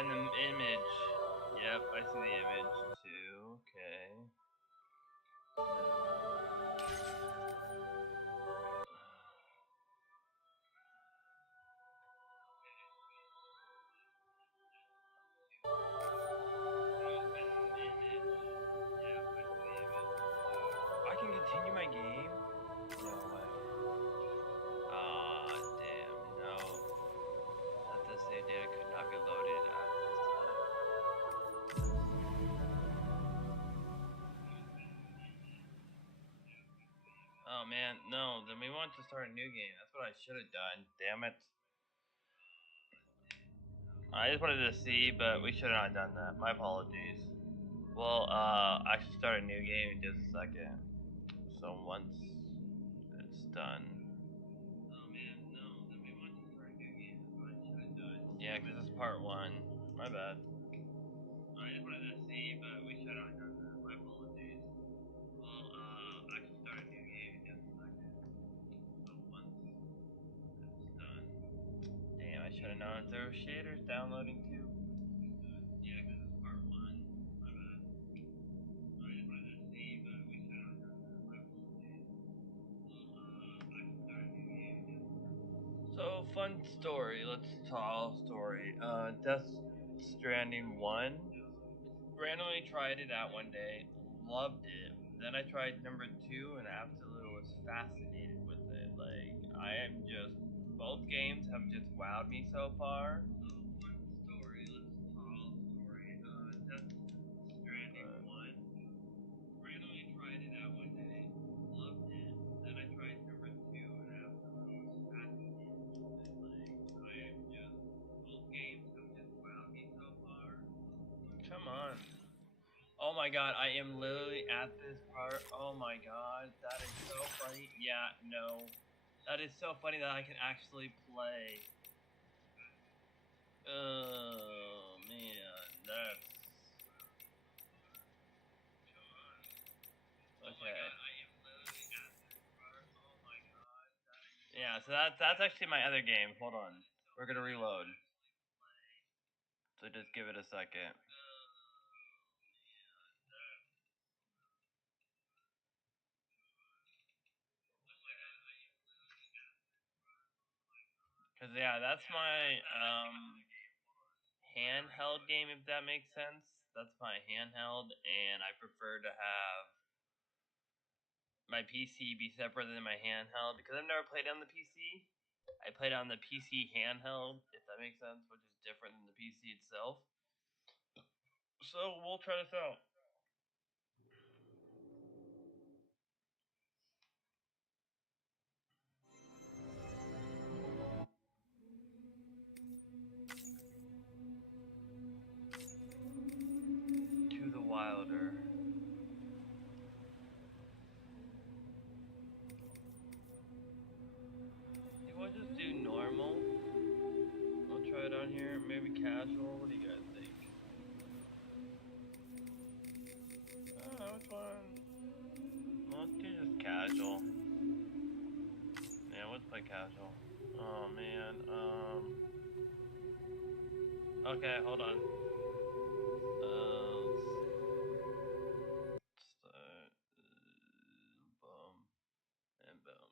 and the image. Yep, I see the image too. Okay. I can continue my game? No way. Aw, damn, no. That the save data could not be loaded at this time. Oh man, no, then we want to start a new game. That's what I should have done. Damn it. I just wanted to see, but we should have not done that. My apologies. Well, I should start a new game in just a second. So once it's done. Oh man, no, then we want to start a new game. That's what I should have done. Yeah, because this is part one. My bad. I just wanted to see, but we should have done that. My apologies. Well, I should start a new game in just a second. So once it's done. Damn, I should have known there were shaders downloading too. Yeah, because it's part one. My bad. I just wanted to see, but we should have done that. My apologies. Well, I should start a new game in just a second. So, fun story. Let's tell story. Death Stranding 1. Randomly tried it out one day, loved it. Then I tried number 2 and absolutely was fascinated with it. Like, I am just, both games have just wowed me so far. So, fun story. Let's tell story. Death Stranding 1. Randomly tried it out one day, loved it. Then I tried number 2 and absolutely was fascinated with it. Like, I am just, both games have just wowed me so far. Come on. Oh my god, I am literally at this part. Oh my god, that is so funny. Yeah, no. That is so funny that I can actually play. Oh man, that's... Okay. Yeah, so that's actually my other game. Hold on. We're gonna reload. So just give it a second. Cause yeah, that's my handheld game, if that makes sense. That's my handheld, and I prefer to have my PC be separate than my handheld because I've never played on the PC. I played on the PC handheld, if that makes sense, which is different than the PC itself. So we'll try this out. To the Wilder. You want to just do normal? I'll try it on here. Maybe casual. What do you guys think? Which one? Let's do just casual. Yeah, let's play casual. Oh man. Okay, hold on. Start. Boom and boom.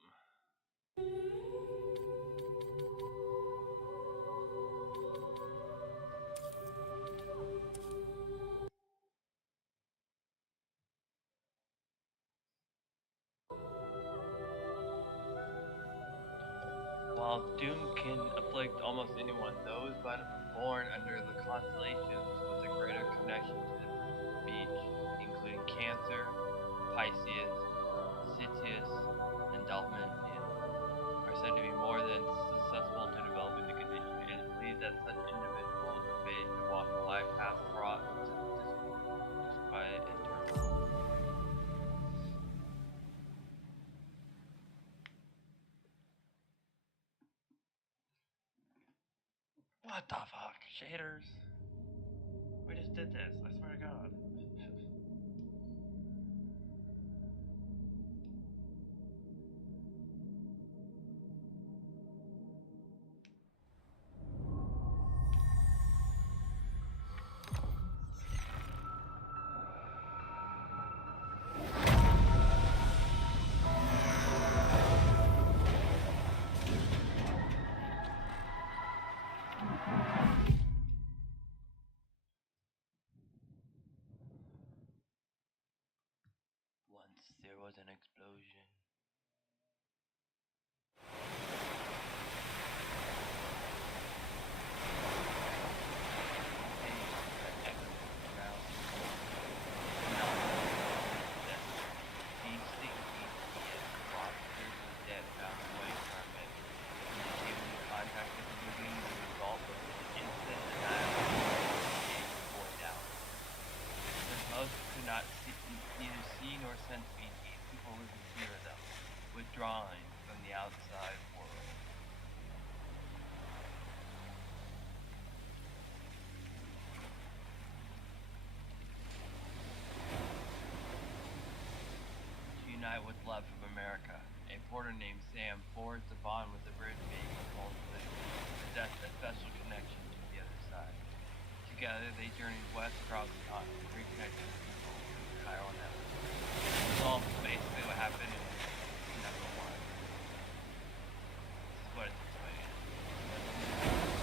While doom can afflict almost anyone, those born under the constellations with a greater connection to the beach, including Cancer, Pisces, Sitius, and Dolphinian, are said to be more than susceptible to developing the condition, and it is believed that such individuals are fated to walk a life path fraught with disquiet and turmoil. What the fuck? Shaders? We just did this, I swear to god. was an explosion. Most could not neither see nor sense BTs. People lived in fear of them, withdrawing from the outside world. To unite with love of America, a porter named Sam forged a bond with the British being called to possess a special connection to the other side. Together, they journeyed west across the continent, reconnecting with people from Cairo and Heaven. This is all basically what happened in number one. This is what it's explaining.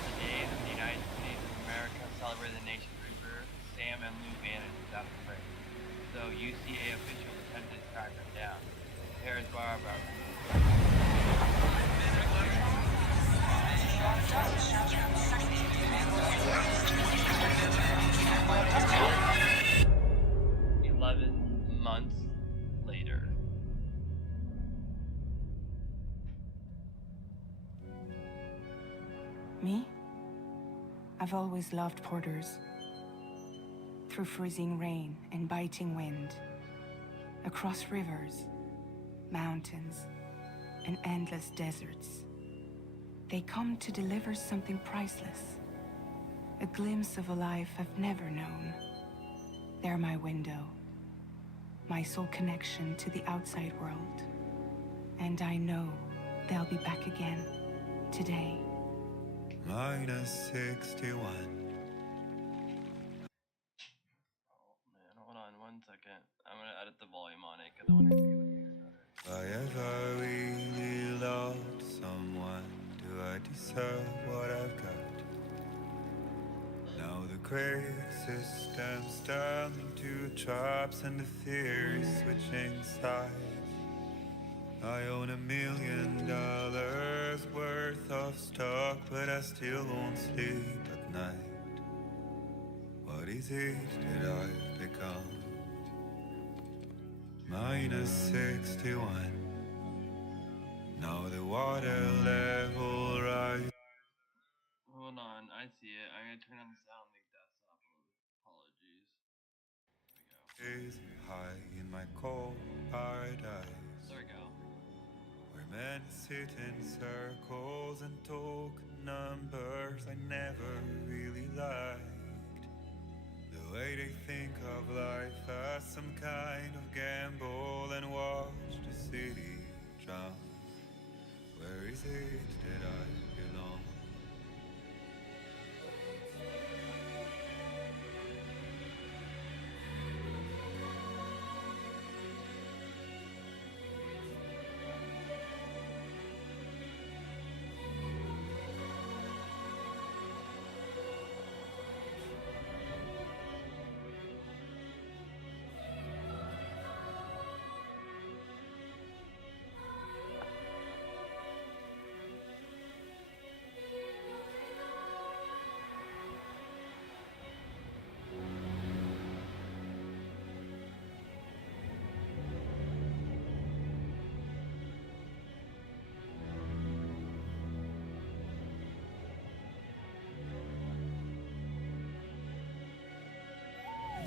The day that the United States of America celebrated the nation's rebirth, Sam and Lou vanished without a trace. Though UCA officials attempted to track them down, Paris Barbara 11 months later. Me? I've always loved porters. Through freezing rain and biting wind, across rivers, mountains, and endless deserts, they come to deliver something priceless. A glimpse of a life I've never known. They're my window, my sole connection to the outside world. And I know they'll be back again, today. Minus 61. Oh man, hold on 1 second. I'm gonna edit the volume on it because I want to hear it. Have I ever really loved someone? Do I deserve what I've got? Now the great system's turning to traps and the fear is switching sides. I own $1 million worth of stock, but I still won't sleep at night. What is it that I've become? Minus 61. Now the water level rise. Hold on, I see it. I'm gonna turn on the sound, make that stop. Apologies. There we go. Is high in my cold paradise. There we go. Where men sit in circles and talk numbers I never really liked. The way they think of life as some kind of gamble and watch the city drown. Where is it that I belong?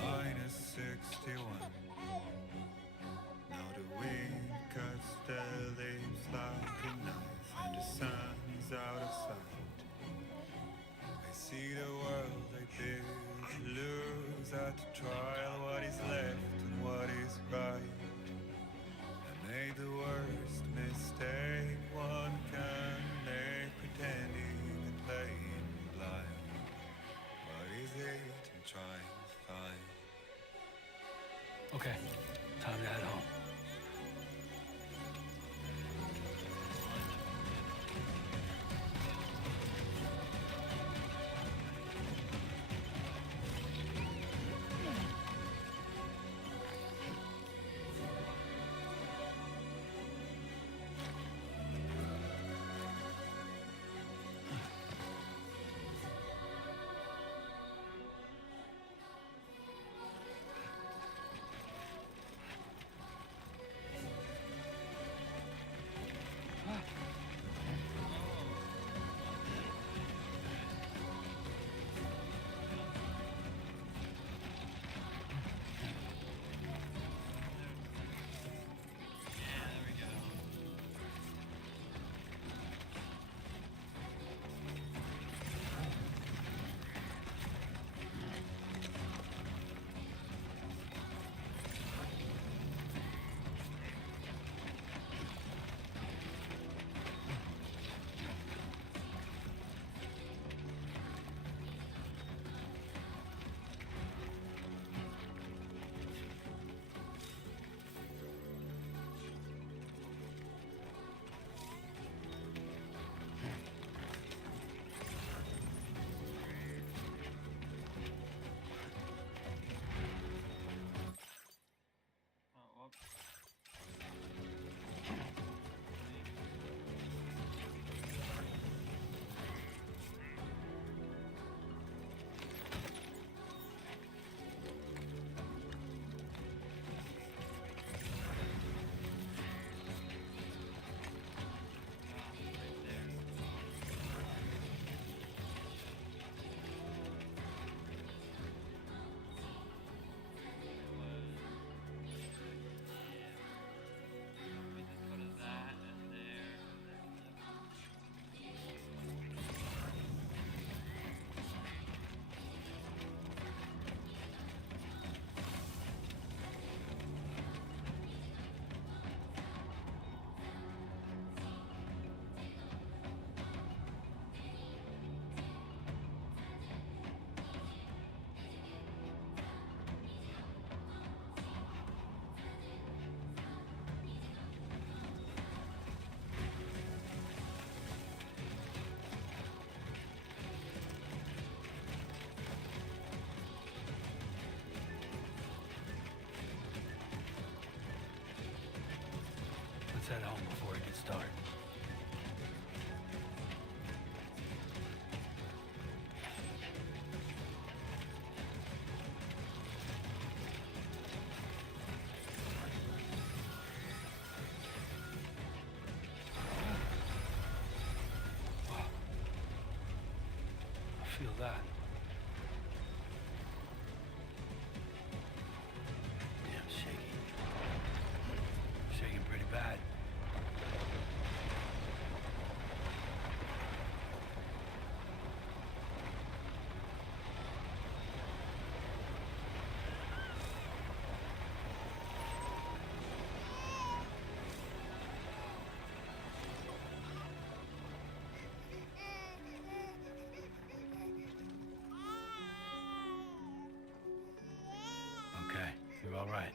Minus 61. Now the wind cuts the leaves like a knife, and the sun's out of sight. I see the world I built lose at the trial. What is left and what is right? I made the worst mistake one can make, pretending and playing blind. What is it I'm trying to find? Okay, time to head home. Let's head home before it gets dark. I feel that. Yeah, I'm shaking. Shaking pretty bad. Okay, you're all right.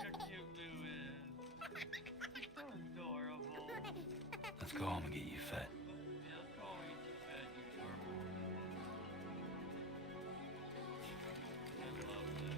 You're cute, Lewis. So adorable. Let's go home and get you fed. Yeah, let's go and get you fed, you adorable. I love Lou.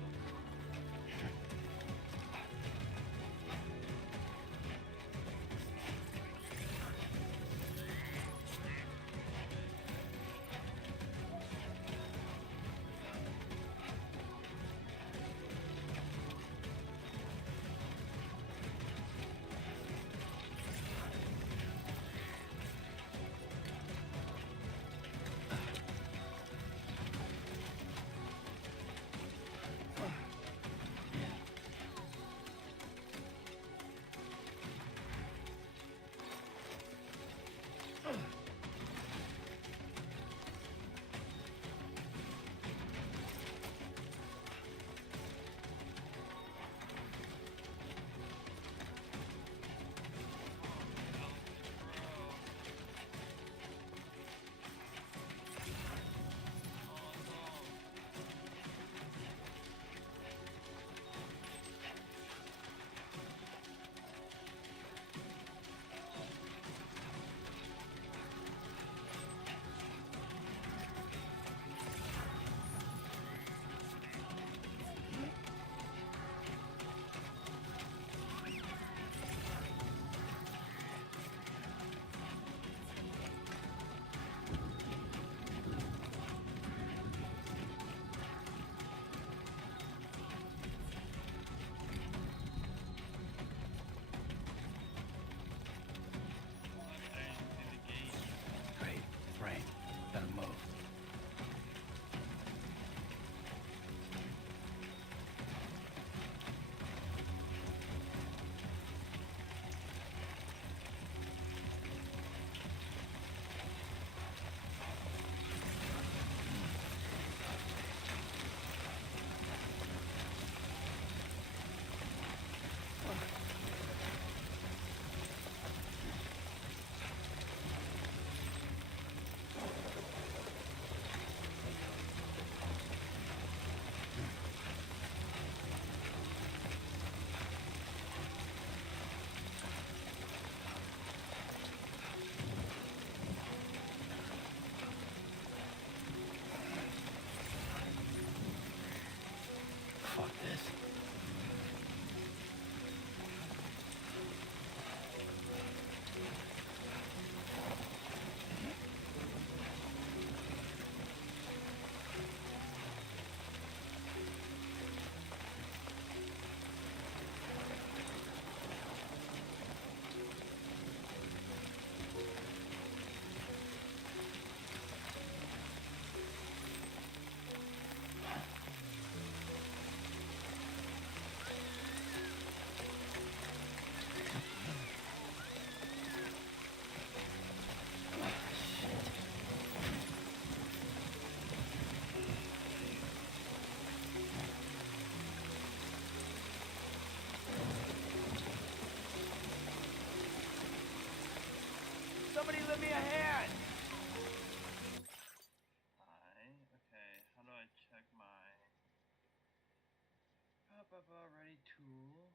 Great. Rain. Gotta move. Fuck this. Somebody lend me a hand! Okay, how do I check my ready tool?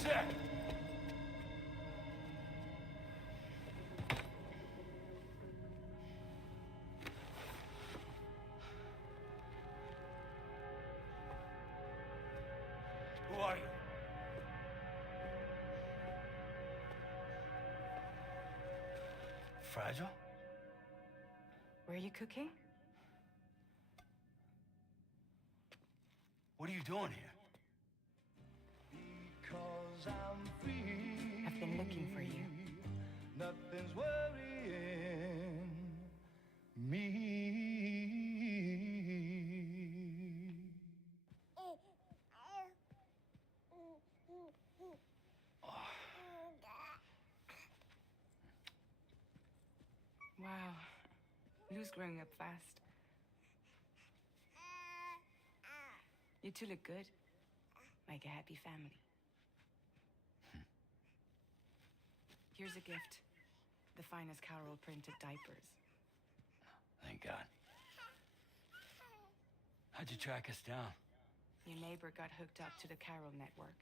Who's there? Who are you? Fragile? Were you cooking? What are you doing here? Because I'm free. I've been looking for you. Nothing's worrying me. Wow. Lou's growing up fast. You two look good. Like a happy family. Here's a gift. The finest Carol printed diapers. Thank God. How'd you track us down? Your neighbor got hooked up to the Carol network.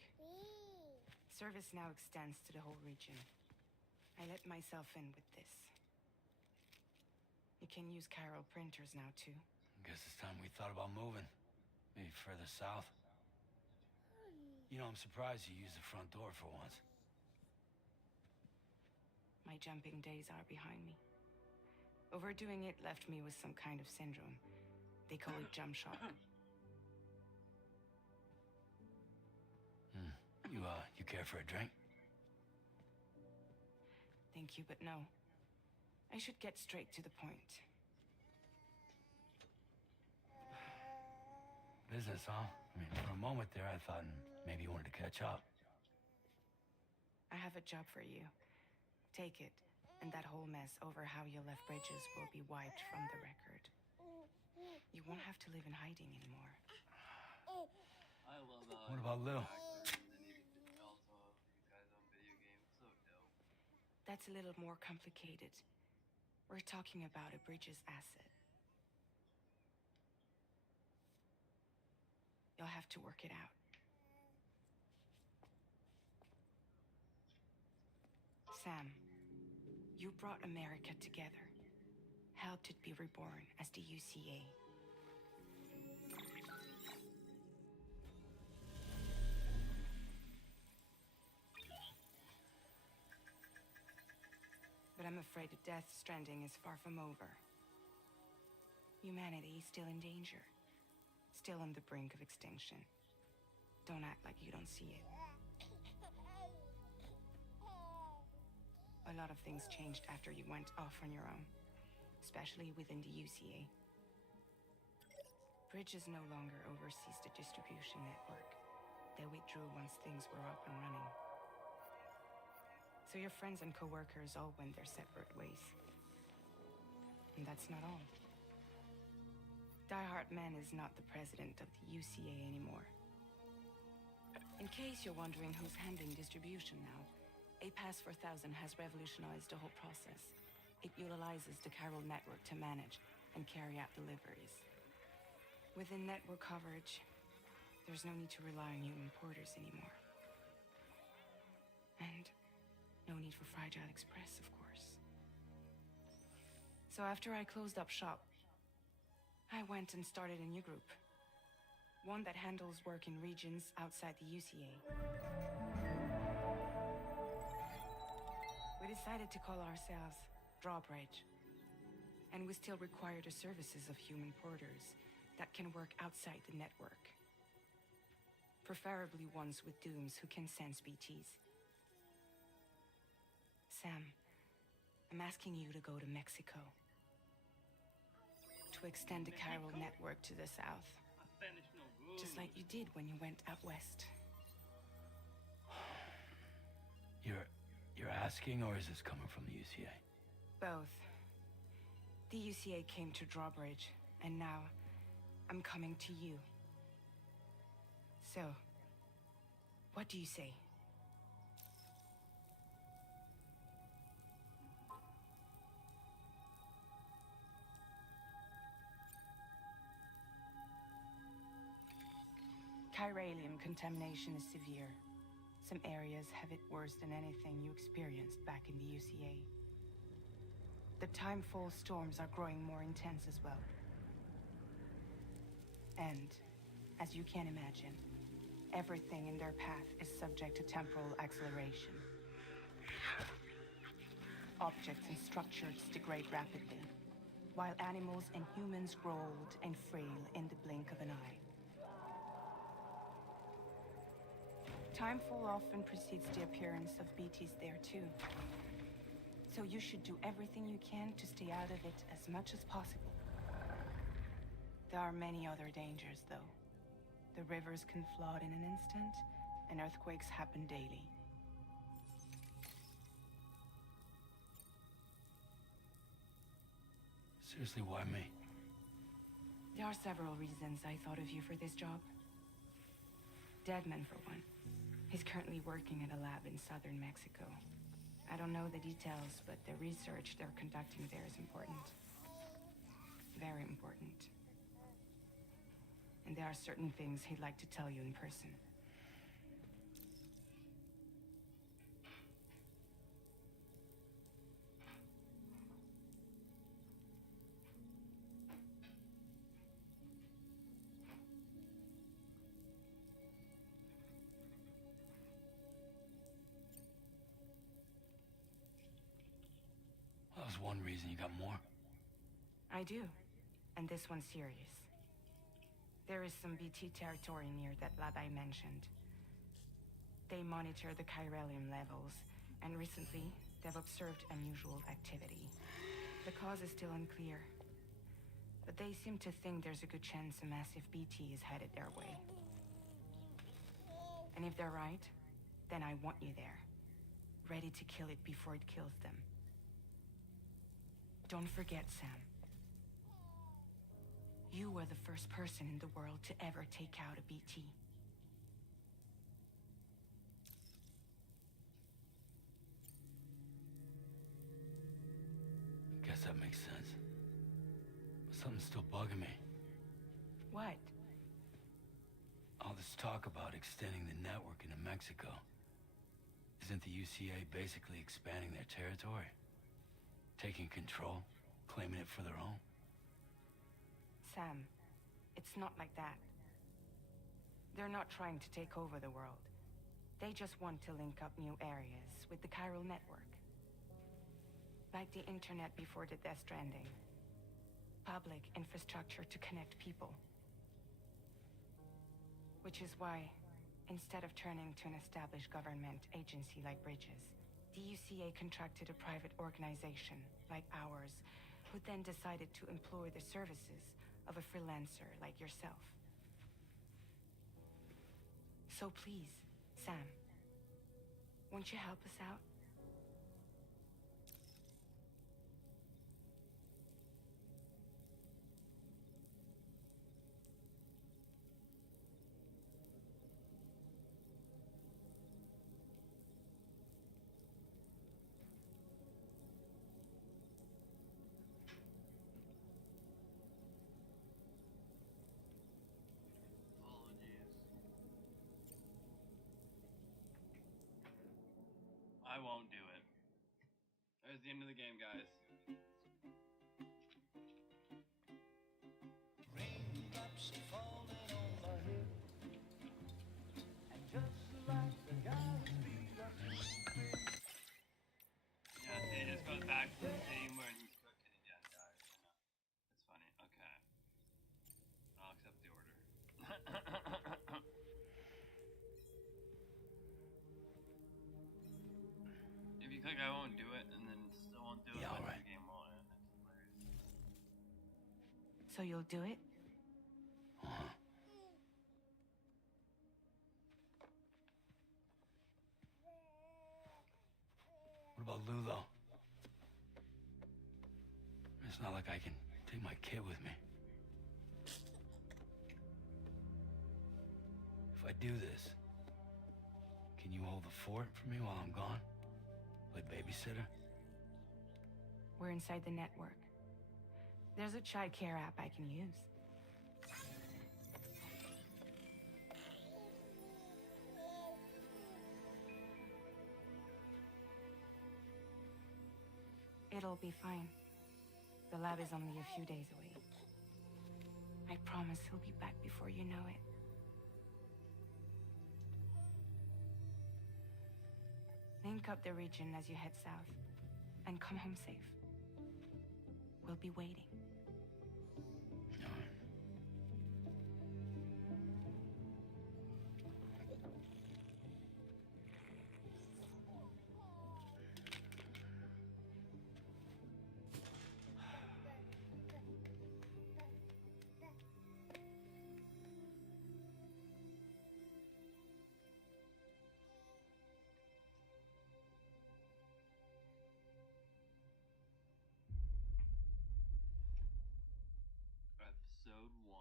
Service now extends to the whole region. I let myself in with this. You can use Carol printers now too. Guess it's time we thought about moving. Maybe further south. You know, I'm surprised you used the front door for once. My jumping days are behind me. Overdoing it left me with some kind of syndrome. They call it jump shock. You care for a drink? Thank you, but no. I should get straight to the point. Business, huh? I mean, for a moment there, I thought maybe you wanted to catch up. I have a job for you. Take it, and that whole mess over how you left Bridges will be wiped from the record. You won't have to live in hiding anymore. I love What about Lou? That's a little more complicated. We're talking about a Bridges asset. You'll have to work it out. Sam, you brought America together, helped it be reborn as the UCA. But I'm afraid that Death Stranding is far from over. Humanity is still in danger, still on the brink of extinction. Don't act like you don't see it. A lot of things changed after you went off on your own, especially within the UCA. Bridges no longer oversees the distribution network. They withdrew once things were up and running. So your friends and co-workers all went their separate ways. And that's not all. Die Hard Man is not the president of the UCA anymore. In case you're wondering who's handling distribution now, A Pass for 1000 has revolutionized the whole process. It utilizes the Carol network to manage and carry out deliveries. Within network coverage, there's no need to rely on human porters anymore. And no need for Fragile Express, of course. So after I closed up shop, I went and started a new group. One that handles work in regions outside the UCA. We decided to call ourselves Drawbridge. And we still require the services of human porters that can work outside the network. Preferably ones with dooms who can sense BTs. Sam, I'm asking you to go to Mexico. To extend the Carol network to the south. Just like you did when you went out west. You're asking, or is this coming from the UCA? Both. The UCA came to Drawbridge, and now I'm coming to you. So, what do you say? Chiralium contamination is severe. Some areas have it worse than anything you experienced back in the UCA. The timefall storms are growing more intense as well. And, as you can imagine, everything in their path is subject to temporal acceleration. Objects and structures degrade rapidly, while animals and humans grow old and frail in the blink of an eye. Timefall often precedes the appearance of BTs there too. So you should do everything you can to stay out of it as much as possible. There are many other dangers, though. The rivers can flood in an instant, and earthquakes happen daily. Seriously, why me? There are several reasons I thought of you for this job. Deadman, for one. He's currently working at a lab in southern Mexico. I don't know the details, but the research they're conducting there is important. Very important. And there are certain things he'd like to tell you in person. That was one reason. You got more? I do. And this one's serious. There is some BT territory near that lab I mentioned. They monitor the chiralium levels, and recently, they've observed unusual activity. The cause is still unclear, but they seem to think there's a good chance a massive BT is headed their way. And if they're right, then I want you there, ready to kill it before it kills them. Don't forget, Sam. You were the first person in the world to ever take out a BT. Guess that makes sense. But something's still bugging me. What? All this talk about extending the network into Mexico. Isn't the UCA basically expanding their territory? Taking control? Claiming it for their own? Sam, it's not like that. They're not trying to take over the world. They just want to link up new areas with the chiral network. Like the internet before the Death Stranding. Public infrastructure to connect people. Which is why, instead of turning to an established government agency like Bridges, the UCA contracted a private organization like ours, who then decided to employ the services of a freelancer like yourself. So please, Sam, won't you help us out? I won't do it. There's the end of the game, guys. Raindrops falling on my head, and just like the guy who beat up Yeah, see, it just goes back to the scene when he's cooking again, guys. I know. It's funny. Okay. I'll accept the order. If you click I won't do it, and then still won't do it, Yeah, but alright. the game won't end. It's hilarious. So you'll do it? Uh-huh. What about Lou, though? It's not like I can take my kid with me. If I do this, can you hold the fort for me while I'm gone? Play babysitter? We're inside the network. There's a child care app I can use. It'll be fine. The lab is only a few days away. I promise he'll be back before you know it. Link up the region as you head south, and come home safe. We'll be waiting. Episode 1.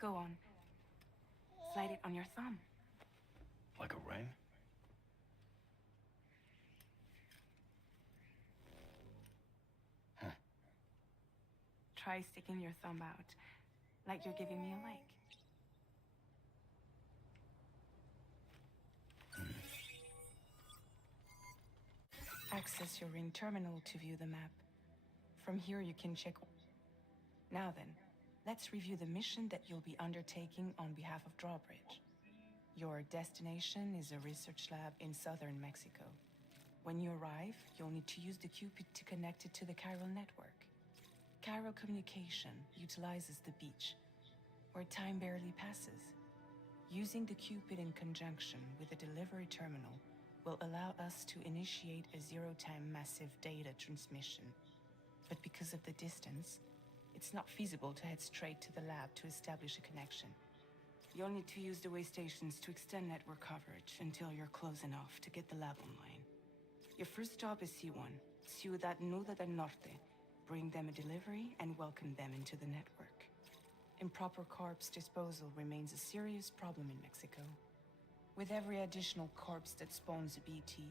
Go on. Slide it on your thumb. Like a ring? Huh. Try sticking your thumb out, like you're giving me a like. Access your ring terminal to view the map. From here you can check... Now then, let's review the mission that you'll be undertaking on behalf of Drawbridge. Your destination is a research lab in southern Mexico. When you arrive, you'll need to use the Cupid to connect it to the chiral network. Chiral communication utilizes the beach, where time barely passes. Using the Cupid in conjunction with a delivery terminal will allow us to initiate a zero-time massive data transmission. But because of the distance, it's not feasible to head straight to the lab to establish a connection. You'll need to use the way stations to extend network coverage until you're close enough to get the lab online. Your first stop is C1, Ciudad Nuda del Norte. Bring them a delivery and welcome them into the network. Improper corpse disposal remains a serious problem in Mexico. With every additional corpse that spawns a BT,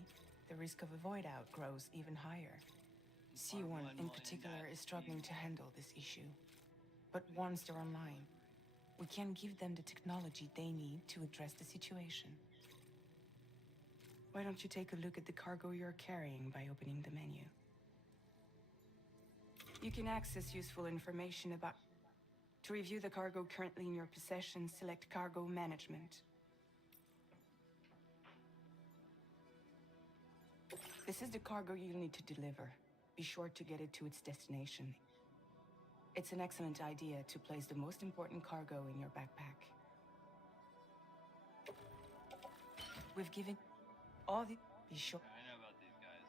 the risk of a void out grows even higher. C1 in particular is struggling to handle this issue. But once they're online, we can give them the technology they need to address the situation. Why don't you take a look at the cargo you're carrying by opening the menu? You can access useful information about... To review the cargo currently in your possession, select Cargo Management. This is the cargo you'll need to deliver. Be sure to get it to its destination. It's an excellent idea to place the most important cargo in your backpack. We've given all the... Be sure... I know about these guys.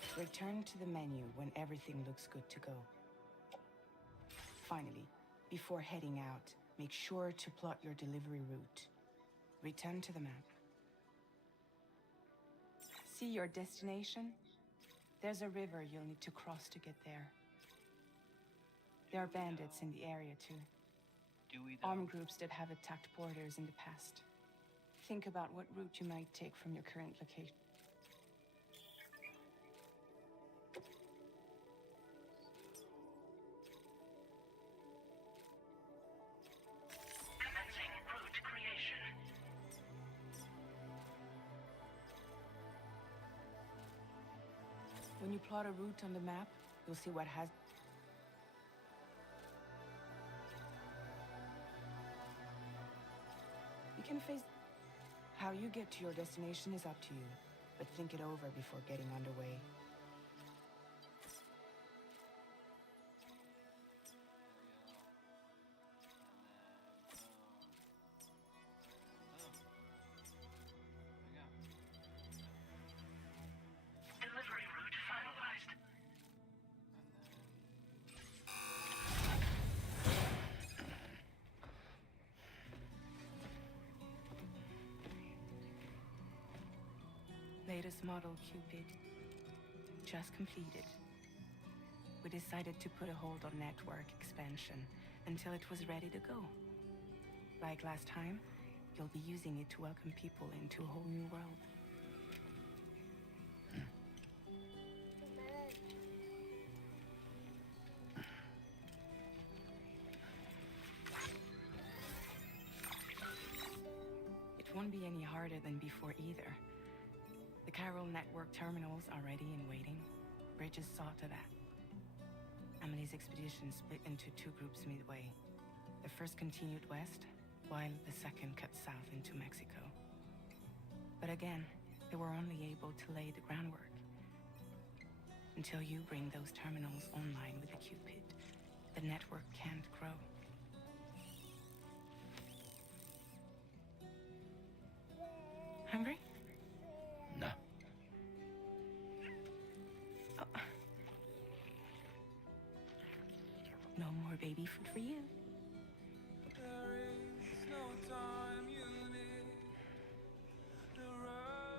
So let's just Return to the menu when everything looks good to go. Finally, before heading out, make sure to plot your delivery route. Return to the map. See your destination? There's a river you'll need to cross to get there. There are bandits in the area too. Do we though? Armed groups that have attacked borders in the past. Think about what route you might take from your current location. Commencing route creation. When you plot a route on the map, you'll see what has... You can face... How you get to your destination is up to you, but think it over before getting underway. Delivery route finalized. latest model, Cupid, just completed. We decided to put a hold on network expansion until it was ready to go. Like last time, you'll be using it to welcome people into a whole new world. It won't be any harder than before either. The Chiral network terminals are ready and waiting. Bridges saw to that. Emily's expedition split into two groups midway. The first continued west, while the second cut south into Mexico. But again, they were only able to lay the groundwork. Until you bring those terminals online with the Cupid, the network can't grow. Hungry? No. Oh. No more baby food for you.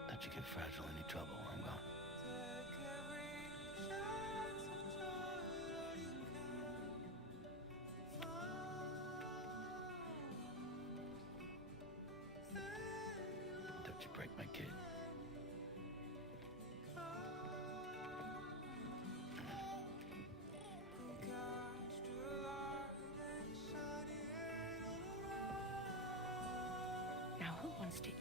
Let you get fragile any trouble, I'm gone. Don't you break my kid. Now who wants to eat?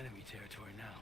enemy territory now.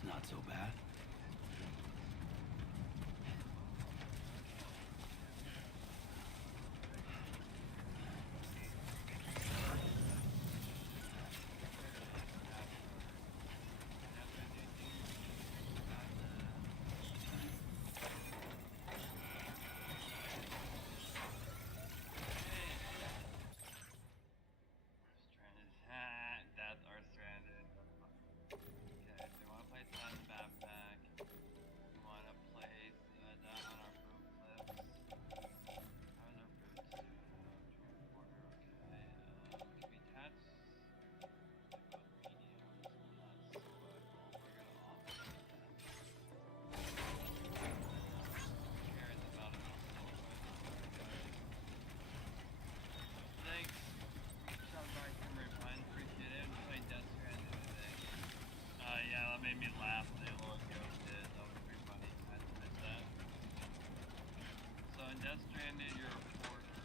It's not so bad. Stranded. That's our stranded. Okay, so you want to play Sun Baptist. made me laugh. The little joke did. That was pretty funny. I had to admit that. So in Death Stranding, you're a reporter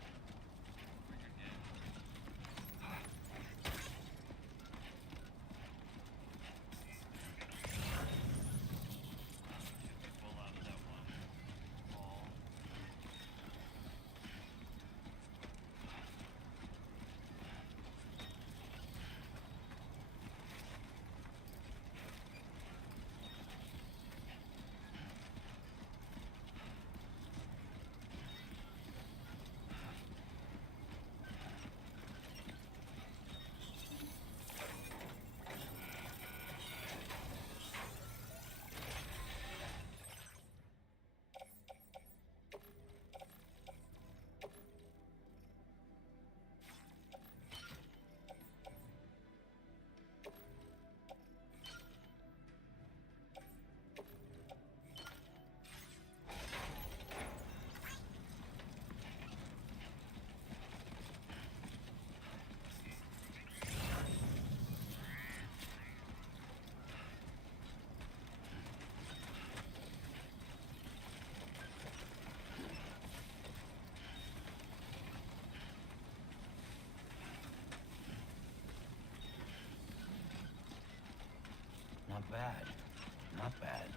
for your game. Shoot people out of that one wall. Not bad. Not bad.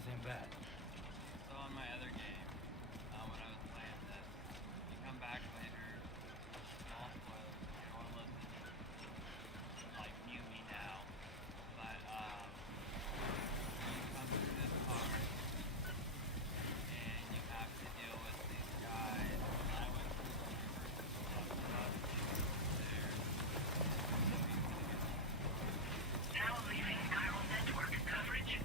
This ain't bad. So on my other game, when I was playing this, you come back later, small spoilers, if you don't want to listen, like, mute me now. But, you come through this part, and you have to deal with these guys. I went through the river to the left of us, and over there, so you can get Now leaving chiral network coverage.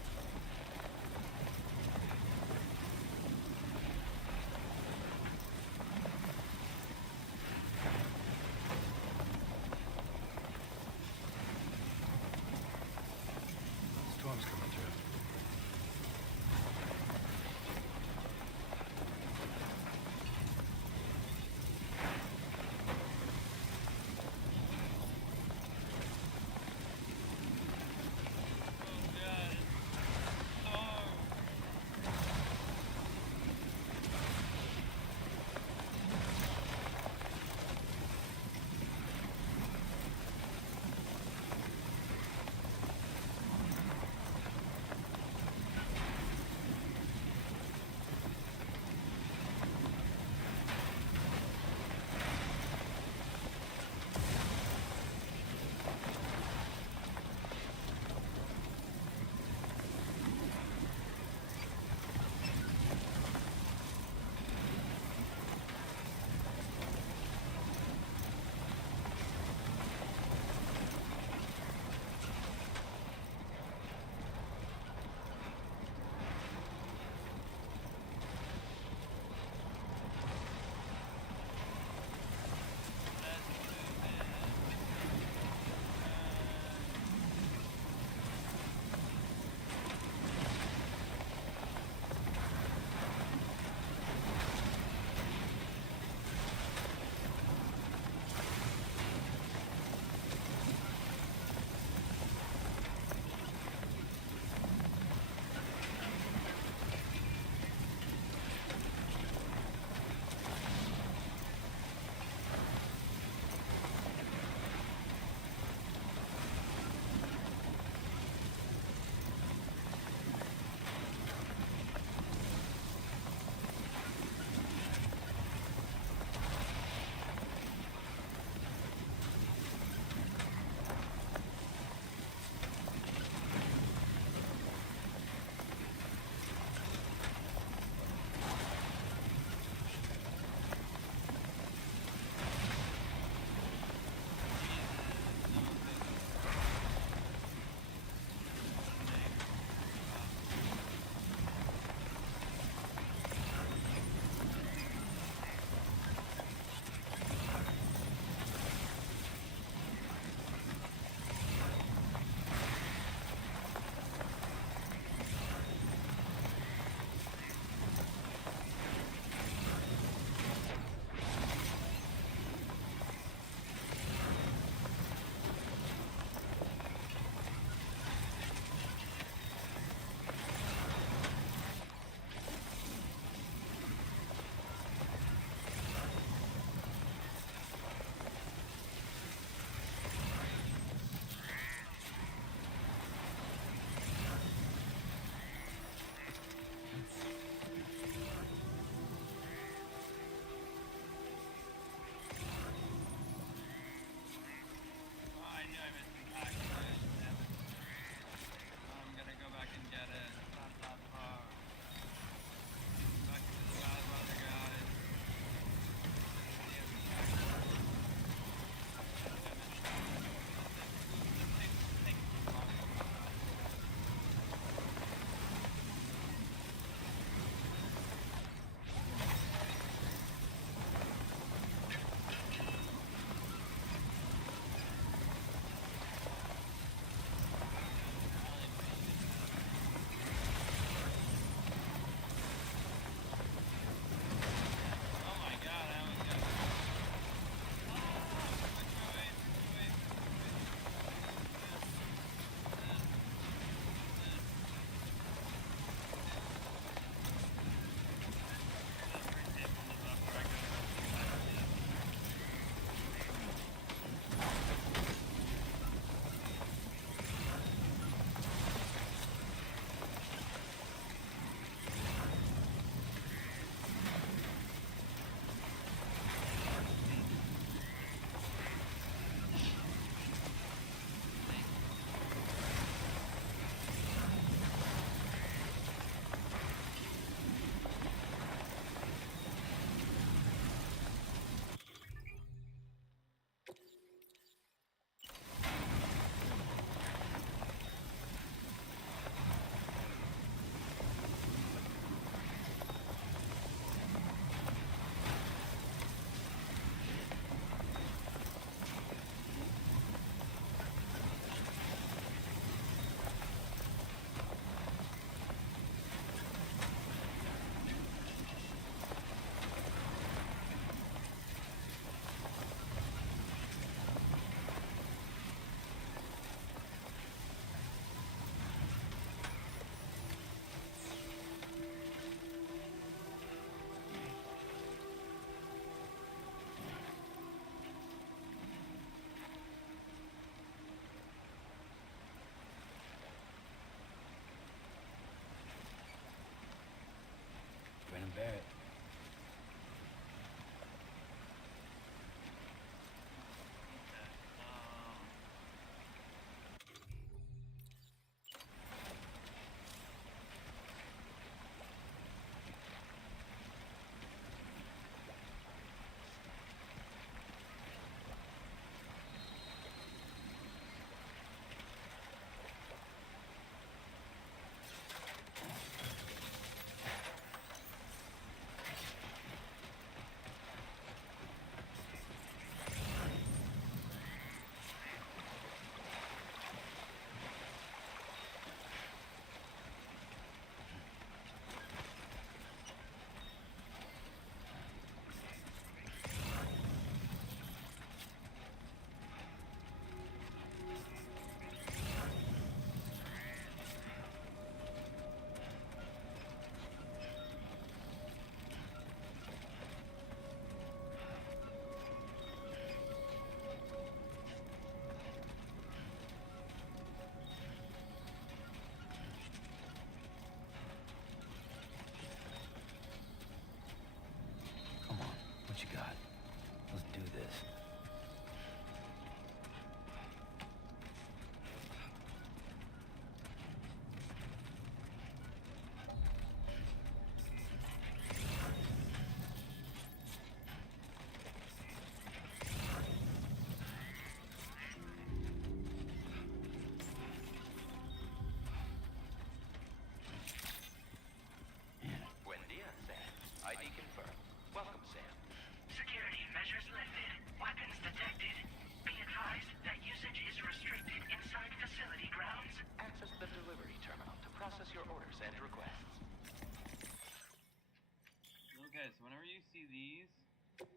Okay, so whenever you see these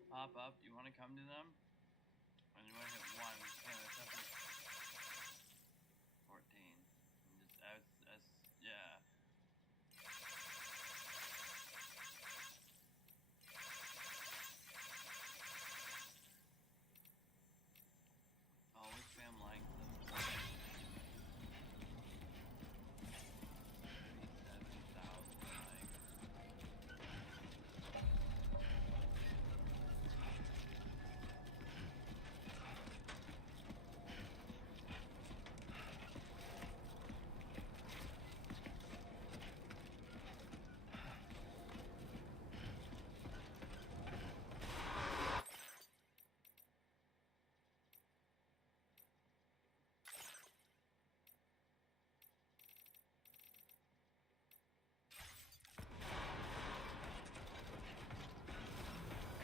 pop up, you want to come to them, and you want to hit 1. Okay, that's up to 14. And just as yeah. Always spam like them. 37,000 likes.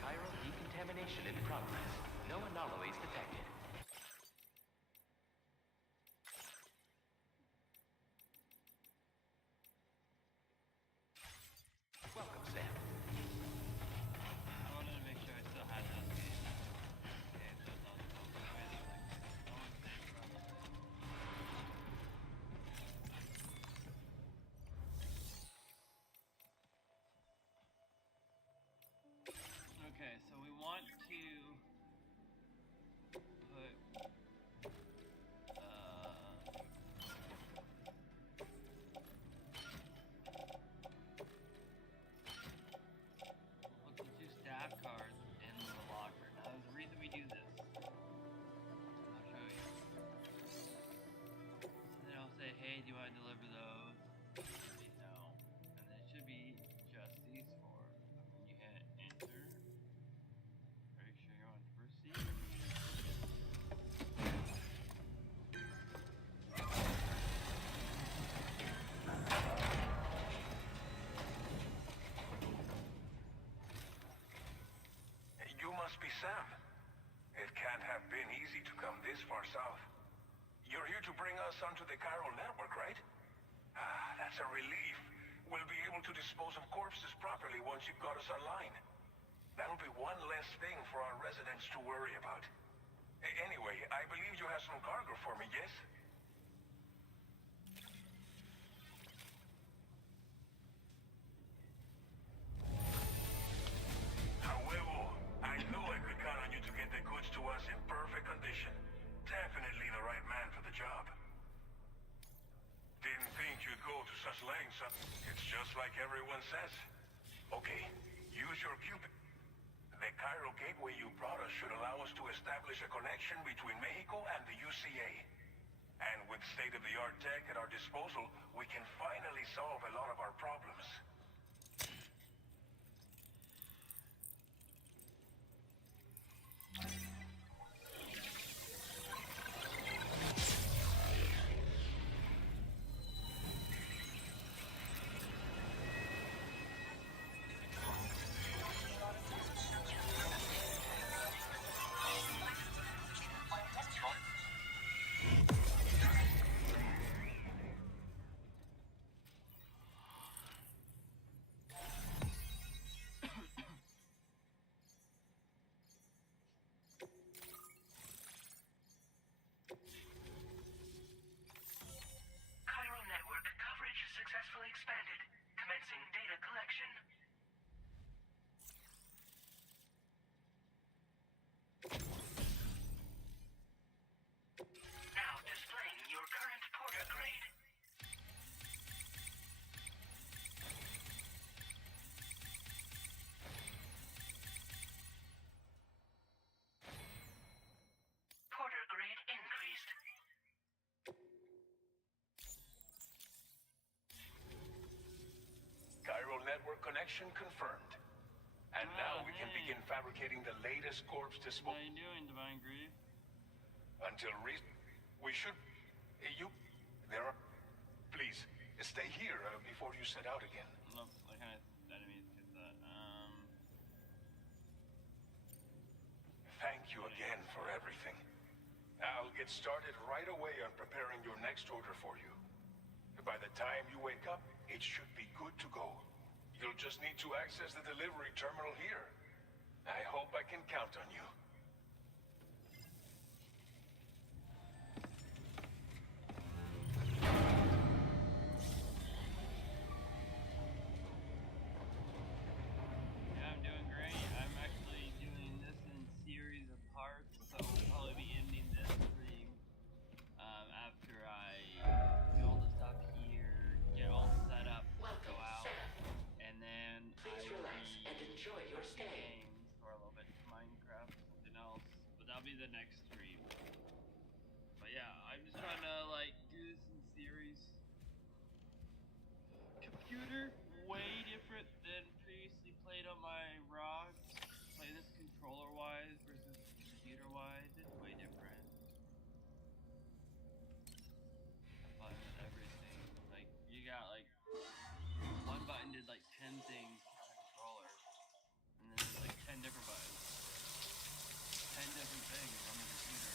Chiral decontamination in progress. No anomalies detected. Welcome, Sam. I wanted to make sure I still had those games. Okay, so it's all still ready. No one's safe from them. Okay, so we want to put put the 2 staff cards in the locker. Now there's a reason we do this. I'll show you. So then I'll say, hey, do you want to deliver those? Say no. And then it should be just these 4. And you hit enter. Are you sure you want to proceed? You must be Sam. It can't have been easy to come this far south. You're here to bring us onto the chiral network, right? Ah, that's a relief. We'll be able to dispose of corpses properly once you've got us online. That'll be one less thing for our residents to worry about. Anyway, I believe you have some cargo for me, yes? However, I know I could count on you to get the goods to us in perfect condition. Definitely the right man for the job. Didn't think you'd go to such lengths. It's just like everyone says. Okay, use your Cupid. The chiral gateway you brought us should allow us to establish a connection between Mexico and the UCA. And with state-of-the-art tech at our disposal, we can finally solve a lot of our problems. Chiral network coverage successfully expanded. Commencing data collection. Now displaying your current porter grade. Porter grade increased. Chiral network connection confirmed. And now we can begin fabricating the latest corpse How disposal. you doing, Divine Grief? Until we should... you... There are... Please, stay here before you set out again. Nope, I kind of enemies get that. Thank you again for everything. I'll get started right away on preparing your next order for you. By the time you wake up, it should be good to go. You'll just need to access the delivery terminal here. I hope I can count on you. Yeah, I'm doing great. I'm actually doing this in series of parts, so we'll probably be ending this stream after I do all the stuff here, get all set up, go out, and then I will be and enjoy your stay. games for a little bit, Minecraft, something else, but that'll be the next stream. But yeah, I'm just trying to like do this in series. Computer way different than previously played on my ROG. Play this controller wise versus computer wise, it's way different. But everything, like you got like one button did like 10 things on the controller, and then there's like 10 different buttons, 10 different things on the computer.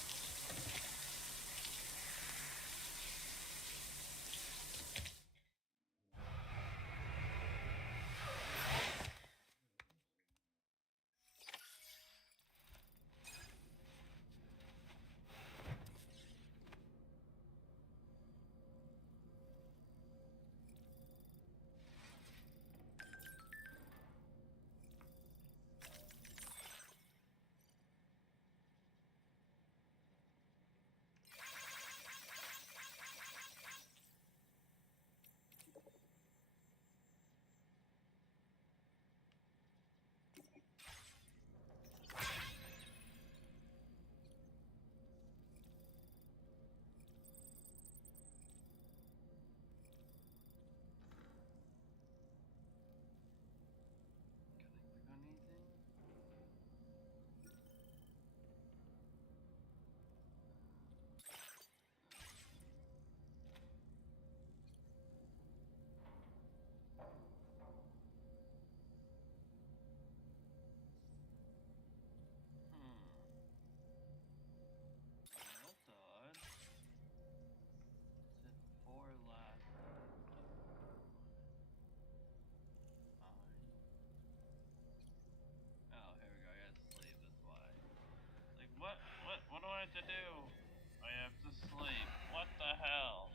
Can I click on anything? That's odd. It said 4 last. Oh, here we go. I gotta sleep. That's why. Like, what do I have to do? I have to sleep. What the hell?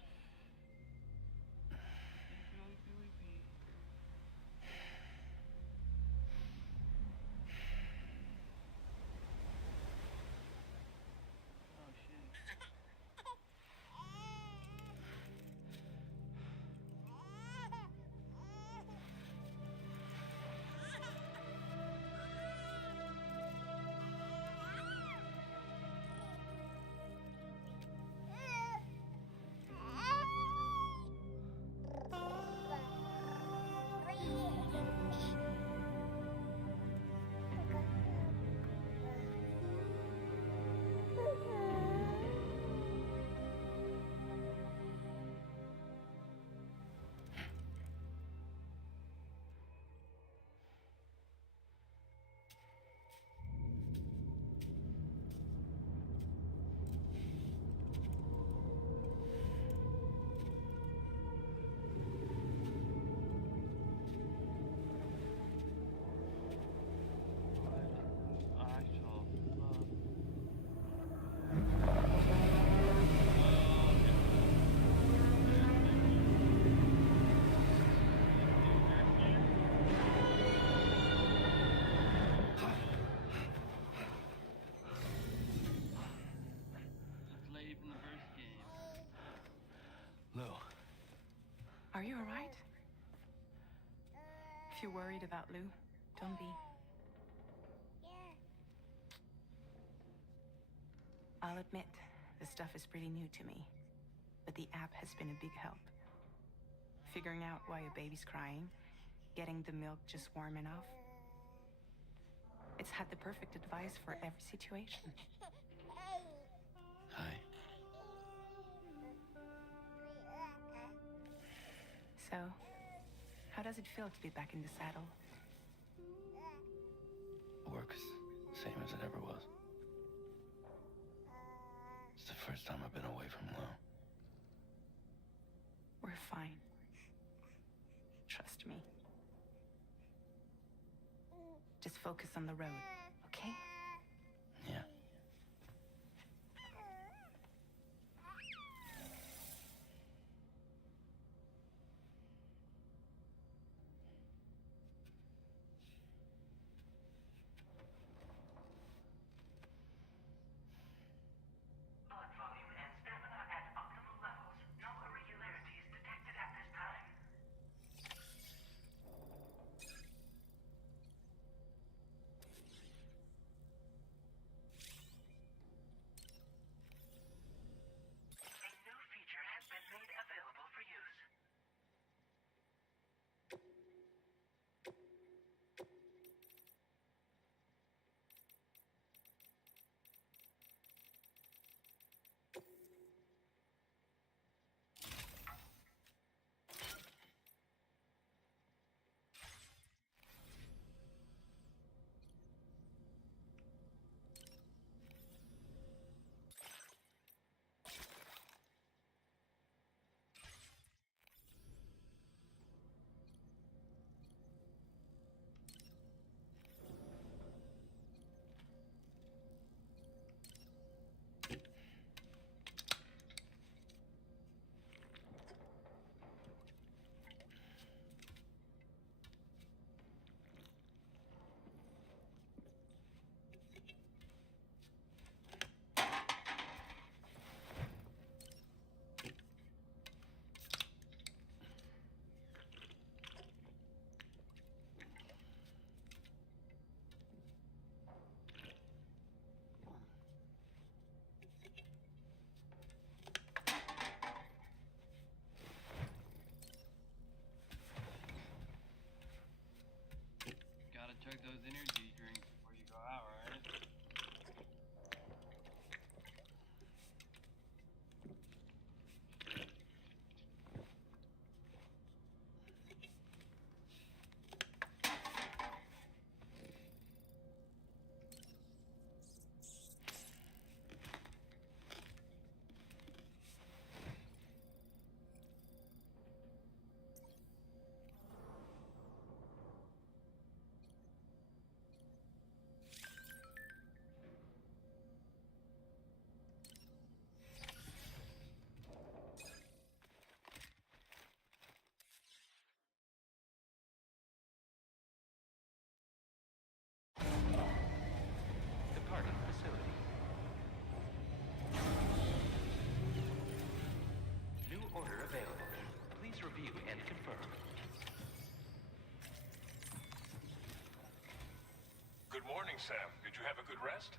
Oh shit. Actual fuck. It's late from the first game. Lou, Are you alright? If you're worried about Lou, don't be. I'll admit, this stuff is pretty new to me, but the app has been a big help. Figuring out why a baby's crying, getting the milk just warm enough. It's had the perfect advice for every situation. hi. So, how does it feel to be back in the saddle? Work's same as it ever was. It's the first time I've been away from Lou. We're fine. Trust me. focus on the road, okay? Yeah. Blood volume and stamina at optimal levels. No irregularities detected at this time. A new feature has been made available for use. Gotta chug those energy drinks before you go out, right? Departing facility. New order available. Please review and confirm. Good morning, Sam. Did you have a good rest?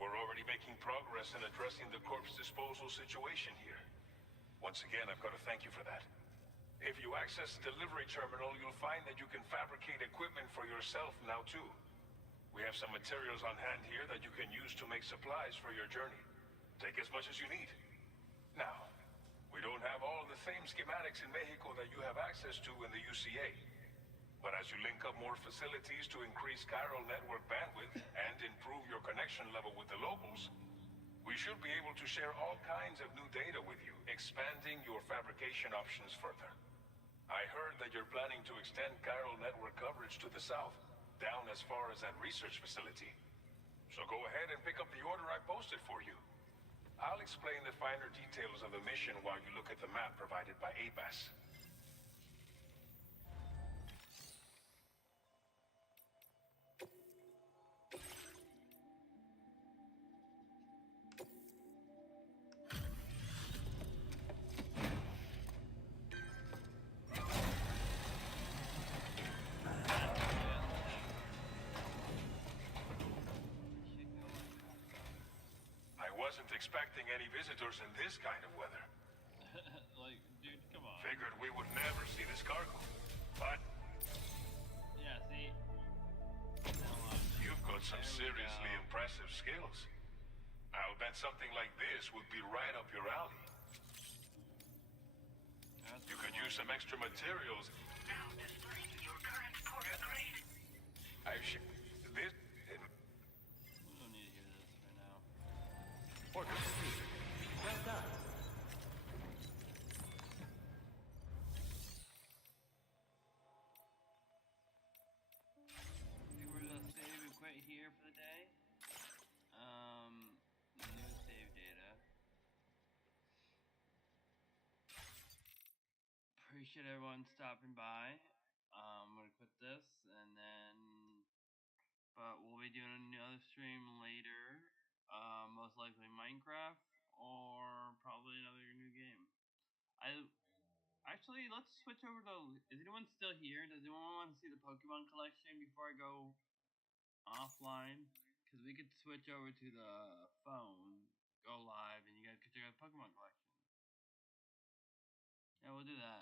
We're already making progress in addressing the corpse disposal situation here. Once again, I've got to thank you for that. If you access the delivery terminal, you'll find that you can fabricate equipment for yourself now too. We have some materials on hand here that you can use to make supplies for your journey. Take as much as you need. Now, we don't have all the same schematics in Mexico that you have access to in the UCA. But as you link up more facilities to increase chiral network bandwidth and improve your connection level with the locals, we should be able to share all kinds of new data with you, expanding your fabrication options further. I heard that you're planning to extend chiral network coverage to the south, down as far as that research facility. So go ahead and pick up the order I posted for you. I'll explain the finer details of the mission while you look at the map provided by ABAS. I wasn't expecting any visitors in this kind of weather. Like, dude, come on. Figured we would never see this cargo. But Yeah, see? you've got some There we seriously go. impressive skills. I'll bet something like this would be right up your alley. That's You could use some extra materials. Now displaying your current order grade. I've this. We don't need to hear this right now. Order completed. Well done. See, where does that say? appreciate everyone stopping by. I'm gonna quit this and then, but we'll be doing another stream later. Most likely Minecraft or probably another new game. Actually, let's switch over to. Is anyone still here? Does anyone want to see the Pokemon collection before I go offline? Because we could switch over to the phone, go live, and you guys could check out the Pokemon collection. Yeah, we'll do that.